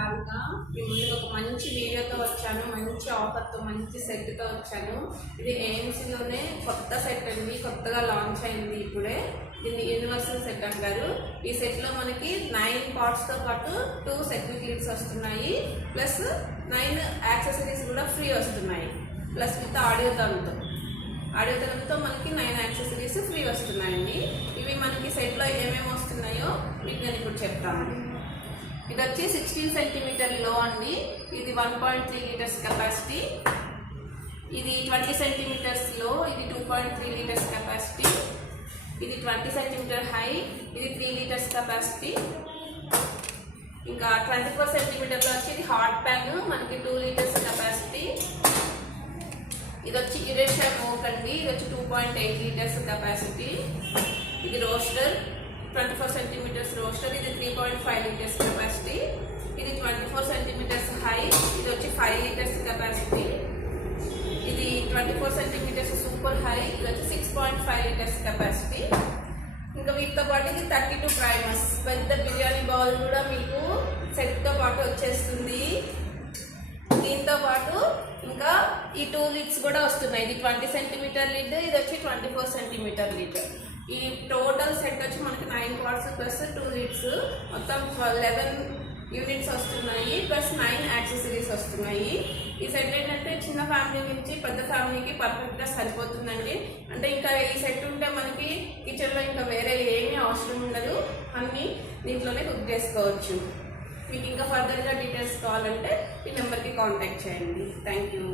ముందుకు ఒక మంచి వీడియోతో వచ్చాను, మంచి ఆఫర్తో, మంచి సెట్తో వచ్చాను. ఇది ఏఎంసీలోనే కొత్త సెట్ అండి, కొత్తగా లాంచ్ అయింది ఇప్పుడే. దీన్ని యూనివర్సల్ సెట్ అంటారు. ఈ సెట్లో మనకి 9 పార్ట్స్తో పాటు 2 సెట్ క్లిప్స్ వస్తున్నాయి, ప్లస్ 9 యాక్సెసరీస్ కూడా ఫ్రీ వస్తున్నాయి, ప్లస్ విత్ ఆడియోతో మనకి 9 యాక్సెసరీస్ ఫ్రీ వస్తున్నాయండి. ఇవి మనకి సెట్లో ఏమేమి వస్తున్నాయో మీకు నేను ఇప్పుడు చెప్తాను. ఇది వచ్చి 16 సెంటీమీటర్ లో అండి. ఇది 1.3 లీటర్స్ కెపాసిటీ. ఇది 20 సెంటీమీటర్స్ లో, ఇది 2.3 లీటర్స్ కెపాసిటీ. ఇది 20 సెంటీమీటర్ హై, ఇది 3 లీటర్స్ కెపాసిటీ. ఇంకా 24 సెంటీమీటర్లో వచ్చి ఇది హాట్ ప్యాన్, మనకి 2 లీటర్స్ కెపాసిటీ. ఇది వచ్చి ఇరేషర్ మోక్ అండి, ఇది వచ్చి 2.8 లీటర్స్ కెపాసిటీ. ఇది రోస్టర్ 24 సెంటీమీటర్స్ రోస్టర్, ఇది 3.5 లీటర్స్ కెపాసిటీ. ఇది 24 సెంటీమీటర్స్ హై, ఇది వచ్చి 5 లీటర్స్ కెపాసిటీ. ఇది 24 సెంటీమీటర్స్ సూపర్ హై, ఇది వచ్చి 6.5 లీటర్స్ కెపాసిటీ. ఇంకా వీటితో పాటు ఇది 32 ప్రైమర్స్, పెద్ద బిర్యానీ బౌల్ కూడా మీకు సెట్తో పాటు వచ్చేస్తుంది. దీంతో పాటు ఇంకా ఈ 2 లిడ్స్ కూడా వస్తున్నాయి. ఇది 20 సెంటీమీటర్ లిడ్, ఇది వచ్చి 24 సెంటీమీటర్ లిడ్. ఈ టోటల్ సెట్ వచ్చి మనకి 9 పార్ట్స్ ప్లస్ 2 లిడ్స్, మొత్తం 11 యూనిట్స్ వస్తున్నాయి, ప్లస్ 9 యాక్సెసరీస్ వస్తున్నాయి. ఈ సెట్ ఏంటంటే చిన్న ఫ్యామిలీ నుంచి పెద్ద ఫ్యామిలీకి పర్ఫెక్ట్గా సరిపోతుందండి. అంటే ఇంకా ఈ సెట్ ఉంటే మనకి కిచెన్లో ఇంకా వేరే ఏమీ అవసరం ఉండదు, అన్నీ దీంట్లోనే కుక్ చేసుకోవచ్చు. మీకు ఇంకా ఫర్దర్గా డీటెయిల్స్ కావాలంటే ఈ నెంబర్కి కాంటాక్ట్ చేయండి. Thank you.